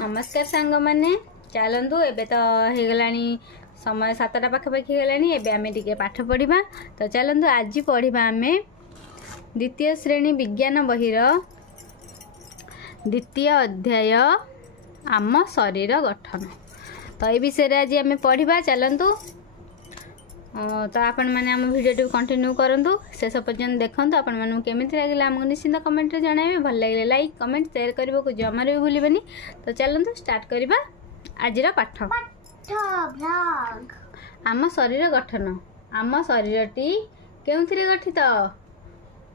नमस्कार सांग मैंने चलतु एबे तो हो गलानी समय 7टा पाखापाखि गलानी एबे आमे टिके पाठ पढ़िबा। तो चलतु आज पढ़िबा आमे द्वितीय श्रेणी विज्ञान बहिर द्वितीय अध्याय आम शरीर गठन। तो ये विषय आज आमे पढ़िबा। चलतु तो आपण मैंने आम वीडियो कंटिन्यू करंतु शेष पर्यंत देखंतु। आपण मानू केमिति लागला हमको निश्चित कमेंट रे जणाइबे। भल लागले लाइक कमेंट शेयर करबो को जमारे भी भूलिबेनी। तो चलंतु स्टार्ट करबा आजिरा पाठ। आम शरीर गठन। आम शरीरटी केउथिरे गठित?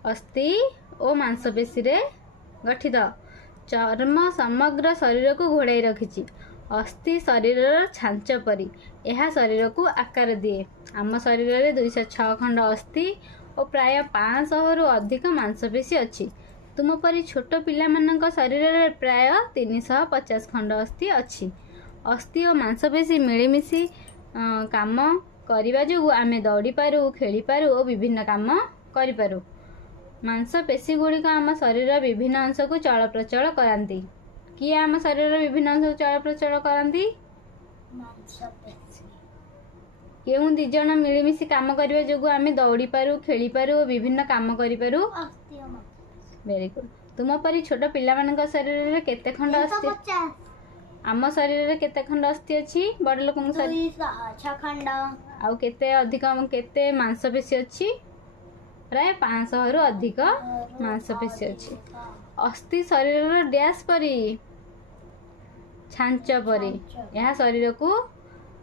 अस्थि और मांसपेशी रे गठित। चर्म समग्र शरीर को घोड़ाई रखिछि। अस्थि शरीर छांच परी यह शरीर को आकार दिए। आम शरीर में 206 खंड अस्थि और प्राय 500 रु अधिक मांसपेशी अच्छी। तुम परी छोट पिला मानक शरीर में प्राय 350 खंड अस्थि अच्छी। अस्थि और मांसपेशी मिलमिशि काम करने जो आम दौड़ी पारू, खेली पारू और विभिन्न काम करि पारू। मांसपेशी गुड़िक आम शरीर विभिन्न अंश को चल प्रचल कराती। किए आम शरीर विभिन्न अंश को चल प्रचल कराती? केउ दिज मिलमिशि काम करने जो आम दौड़ी पारू, खेली पारू और विभिन्न काम करि पारू। Very good. तुम परी छोट पिला मानक शरीर में केते खंड अस्थि? आम शरीर में केते खंड अस्थि अछि? बड़ लोक शरीर 6 खंड। आउ केते अधिक केते मांसपेशी अछि? प्राय 500 रु अधिक मांसपेशी अछि। अस्थि शरीर डैश परी छांच परी यह शरीर को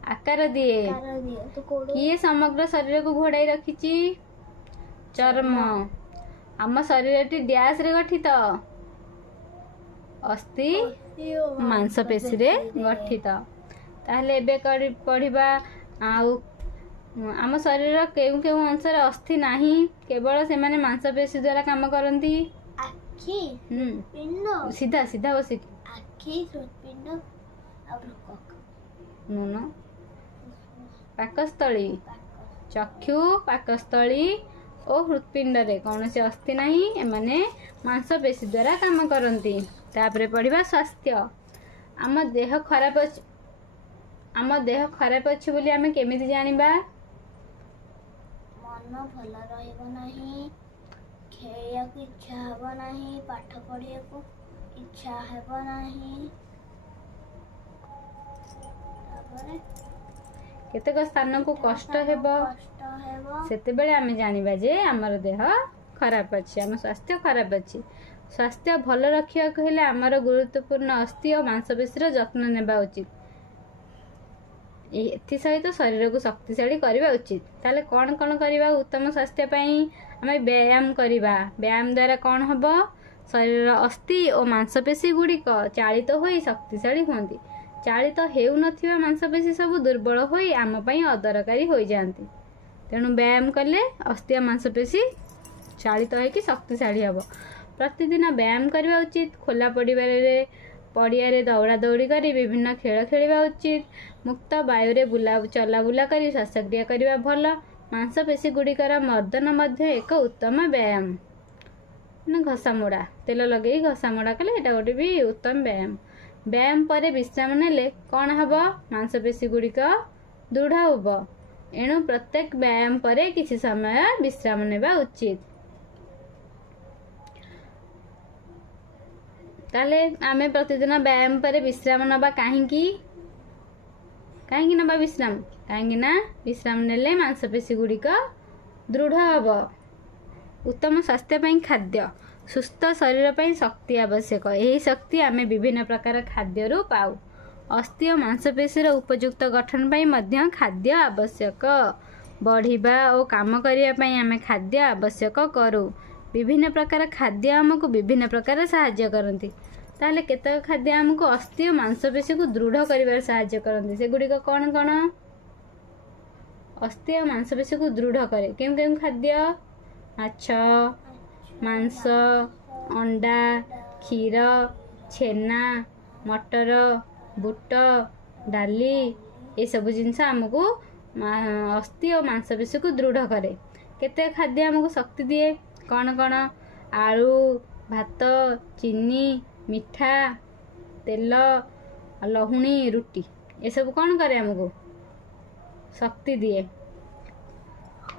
आकार दिए। किए समग्र शरीर को घोड़ाई रखिछि? चर्म। आम शरीर डैश रे गठित? अस्थि मांसपेशी रे गठित। ताहले एबे पढ़िबा आउ आम शरीर केउ केउ अंश रे अस्थि नाही, केवल से माने मांसपेशी द्वारा काम करंती। आखि, पिंड, सीधा सीधा बसी आखि, हृदपिंड और वृक्क। नुन पाकस्थली, चक्षु, पाकस्थली और हृदपिंड रे कौन से अस्थि नाही, एमाने मांसपेशी द्वारा काम करंती। तापरे पढ़िबा स्वास्थ्य। आम देह खराब अछि, आम देह खराब अछि बोली आमे केमिति जानिबा? मन भल रहइबो नाही, खेलिया को इच्छा हेबो नाही, पाठ पढ़िया को इच्छा हेबो नाही। तापरे केतेक स्थान को कष्ट हेबो, सेते बेले आमे जानिबा जे हमर देह खराब अछि, आम स्वास्थ्य खराब अछि। स्वास्थ्य भल रखिया हेले हमर गुरुत्वपूर्ण अस्थि और मांसपेशी जत्न नेबा उचित। एथि सहित शरीर को शक्तिशाली करबा उचित। ताले कौन कौन करबा उत्तम स्वास्थ्य पई? आमे व्यायाम करबा। व्यायाम द्वारा कौन हबो? शरीर अस्थि और मांसपेशी गुड़िक चालित होई शक्तिशाली होंती। चालित हेउ नथिबा मांसपेशी सब दुर्बल होई आम पई अदरकारी होई जांती। तेणु व्यायाम कले अस्थि और मांसपेशी चालित होई कि शक्तिशाली हबो। प्रतिदिन व्यायाम करबा उचित। खोला पड़िया रे दौड़ा दौड़ी करी विभिन्न खेल खेलिबा उचित। मुक्त वायु रे चला बुला करी श्वासक्रिया करबा भल। मांसपेशी गुड़िकर मर्दन मध्य एक उत्तम व्यायाम। घसामोड़ा तेल लगे घसामोड़ा कले एटा गोटे भी उत्तम व्यायाम। व्यायाम पर विश्राम नेले कौन हबो? मांसपेशी गुड़िक दृढ़ हबो। एणु प्रत्येक व्यायाम पर किछि समय विश्राम नेबा उचित। ताले आमे प्रतिदिन व्यायाम पर विश्राम नबा काहेकि? काहेकि नबा विश्राम? काहेकि ना विश्राम नेले मांसपेशी गुड़िक दृढ़ हबो। उत्तम स्वास्थ्य पई खाद्य। सुस्थ शरीर पई शक्ति आवश्यक। यही शक्ति आमे विभिन्न प्रकार खाद्य रु पाऊ। अस्थि और मांसपेशी उपयुक्त गठन पई मध्य खाद्य आवश्यक। बढ़िबा और काम करिया पई आमे खाद्य आवश्यक करू। विभिन्न प्रकार खाद्य हमको विभिन्न प्रकार सहाय्य करती। ताले केतक खाद्य हमको अस्थि और मांसपेशी को दृढ़ करिबार सहाय्य करती। से गुड़िक कौन कौन? अस्थि और मांसपेशी को दृढ़ करे केउ केउ खाद्य? माछ, मांस, अंडा, क्षीर, छेना, मटर, बुट, डाली ये सब जिनस हमको अस्थि और मांसपेशी को दृढ़ करे। केते खाद्य हमको शक्ति दिए? कौन कौन? आलू, भात, चीनी, मिठा, तेल, लहुणी रुटी ये सब कौन करे आमको शक्ति दिए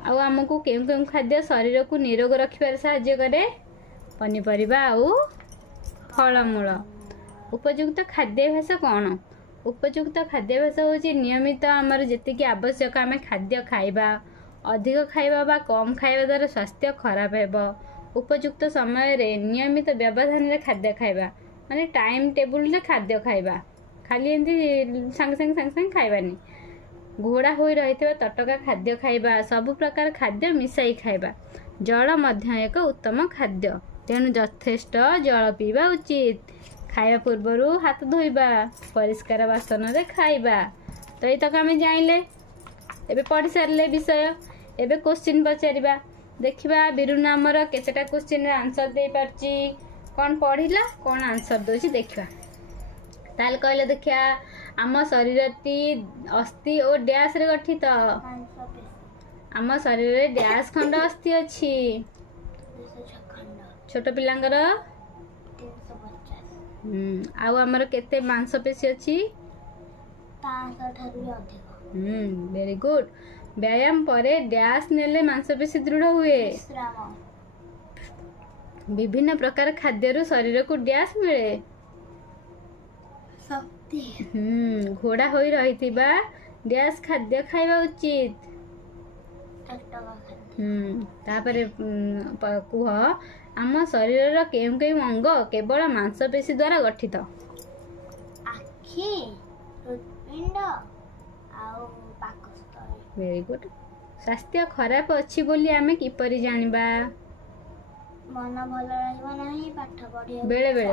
आमको केउं केउं खाद्य शरीर को निरोग रखिबार साहाय्य करे पनीपरिबा आउ फलमूल। उपयुक्त खाद्याभ्यास कौन उपयुक्त खाद्याभ्यास होची नियमित आमर जेतिकी आवश्यक आम खाद्य खाइबा अधिक खाइबा बा कम खाइबा द्वारा स्वास्थ्य खराब हेबो। उपयुक्त समय रे नियमित व्यवधान रे खाद्य खाइबा माने टाइम टेबुल रे खाद्य खाइबा खाली एंती संग संग खाइबानी। घोड़ा होई रहितबा तटका खाद्य खाइबा सब प्रकार खाद्य मिसाई खाइबा। जल मध्य एक उत्तम खाद्य तेणु यथेष्ट जल पीवा उचित। खाइबा पूर्वरु हाथ धोइबा परिष्कार बासन रे खाइबा। तो ये तक आम जाइले एबे पढ़ी सारे विषय एबे क्वेश्चन पचारिबा देखिबा बिरुन आमर केतेटा क्वेश्चन रे आंसर दे पारची कौन पढ़िला कौन आंसर दोची देखिबा। ताल कहले देखिया आम शरीरटी अस्थि और डैश रे गठित आम शरीर रे डैश खंड अस्थि अछि छोट पिलांगर आउ आमर केते मांसपेशी अछि 500 ठाରୁ ବି ଅଧିକ। Very good. व्यायाम परे डैश नेले मांसपेशी दृढ़ हुए। विश्राम विभिन्न प्रकार खाद्य शरीर को डैश मिले शक्ति। घोड़ा होई रहिथिबा डैश खाद्य खाइबा उचित। तापरे कुह आम शरीर केउं केउं अंग केवल मांसपेशी द्वारा गठित आखि हृदपिंड आउ पाकस्थली। Very good. स्वास्थ्य खराब अछि बोली आमे किपरि जानिबा मन भल रहइबो नाही पाठ पढिया बेले बेले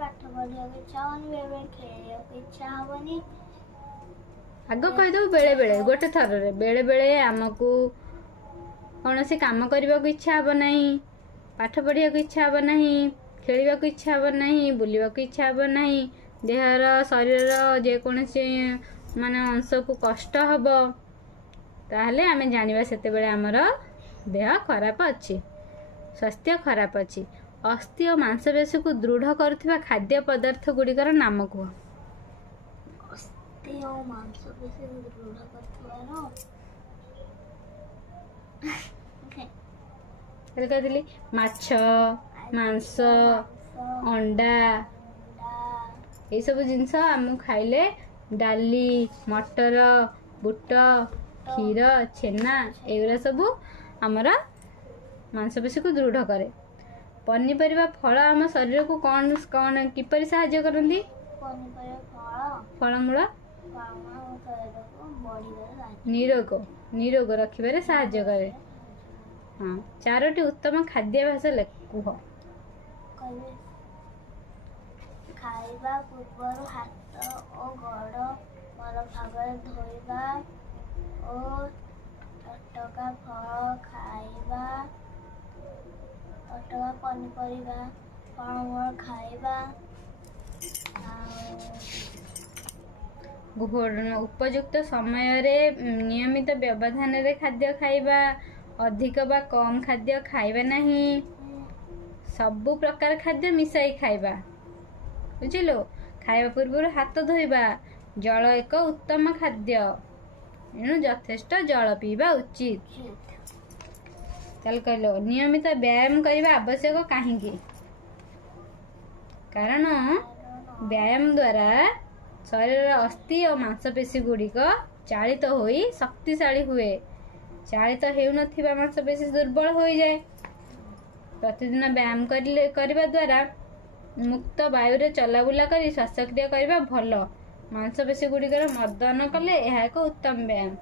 पाठ पढिया इच्छा होनी बेले खेलिया इच्छा होनी आग कहि दो बेले बेले गोटे थर रे बेले बेले हमकु कौनसी काम करने को इच्छा हे ना पाठ पढ़िया को इच्छा हे ना खेलवा को इच्छा हे ना बुलवा को इच्छा हे ना देहर शरीर जेकोसी माने अंश को कष्ट हम ताहले आमे जानिबा सेते बेले हमर देह खराब अछि स्वास्थ्य खराब अछि। अस्थि और मांसपेशी को दृढ़ करुवा खाद्य पदार्थ गुड़िकर नाम कह। अस्थि और मांसपेशी को दृढ़ करुवा कहली माछ मांस अंडा ये सब जिनस आम खाइले डाली मटर बुट क्षीर छेना एगुरा सब आमर मांसपेशी को दृढ़ करे। पनीपरिबा फल आम शरीर को कौन कौन किपरि सहाय्य करंदी फलमूल निरोग निरोग रखिबारे सहाय्य करे। हाँ 4टी उत्तम खाद्याभ्यास कुह। खाइबा पूर्व हाथ और गोड़ भल भाव धोइबा और टटका फल खाइबा टटका पनीपरिबा फलमूल खाइबा उपयुक्त समय रे नियमित व्यवधान रे खाद्य खाइबा अधिक बा कम खाद्य खाइबा नहीं सबु प्रकार खाद्य मिसाई खाइबा बुझिलो। खाइबा पूर्व हाथ धोइबा जल एक उत्तम खाद्य एणु यथेष्ट जल पीवा उचित। चल कहलो नियमित व्यायाम करने आवश्यक कहीं कारण व्यायाम द्वारा शरीर अस्थि और मांसपेशी गुड़िक चालित होई शक्तिशाली हुए। चालित हेउ नथिबा मांसपेशी दुर्बल हो जाए। प्रतिदिन व्यायाम करने द्वारा मुक्त वायु रे चलाबुला करी श्वासक्रिया करबा भल। मांसपेशी गुड़िकर मर्दन कले यह एक उत्तम व्यायाम।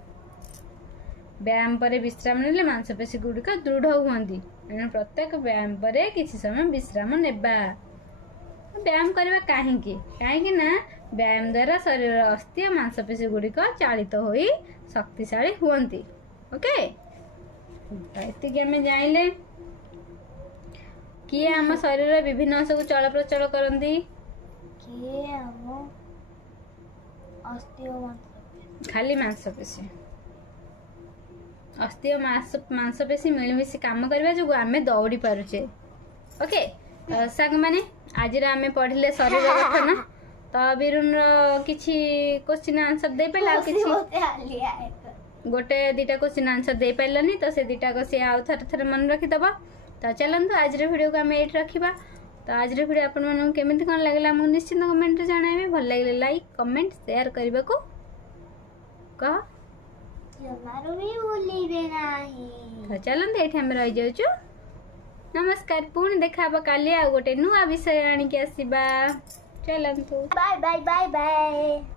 व्यायाम पर विश्राम नेले मांसपेशी गुड़िक दृढ़ हुअंती एणु प्रत्येक व्यायाम पर किसी समय विश्राम नेबा। व्यायाम करबा कहीं ना व्यायाम द्वारा शरीर अस्थि और मांसपेशी गुड़िक चालित होई शक्तिशाली हुअंती। ओके एतिक आमे जाइले किए आम शरीर विभिन्न अंश को चल प्रचल करती किए हम अस्थि और मांसपेशी खाली मांसपेशी अस्थि और मांसपेशी मिलमिशि काम करबा जो आमे दौड़ी पारुचे। ओके सांग माने आज आमे पढ़िले शरीर गठन तो बिरुन किछि क्वेश्चन आंसर दे पाइला आ किछि गोटे दुटा क्वेश्चन आंसर दे पाइलानी तो से दुटा को से आउ थरे थरे मन रखी दबा। तो चलନ୍ତୁ आजर वीडियो को आमे एट रखिबा। तो आजर वीडियो आपन मन केमिति कोन लागला मु निश्चित कमेंट रे जणाइबे। भल लागले लाइक कमेंट शेयर करबा को कह जमारो भी भूलिबे नाही। तो चलନ୍ତୁ एठी हम रहि जाउछु। नमस्कार पुणी देखाबा काली आ गोटे नुआ विषय आनी के आसीबा। चलନ୍ତୁ बाय बाय बाय बाय।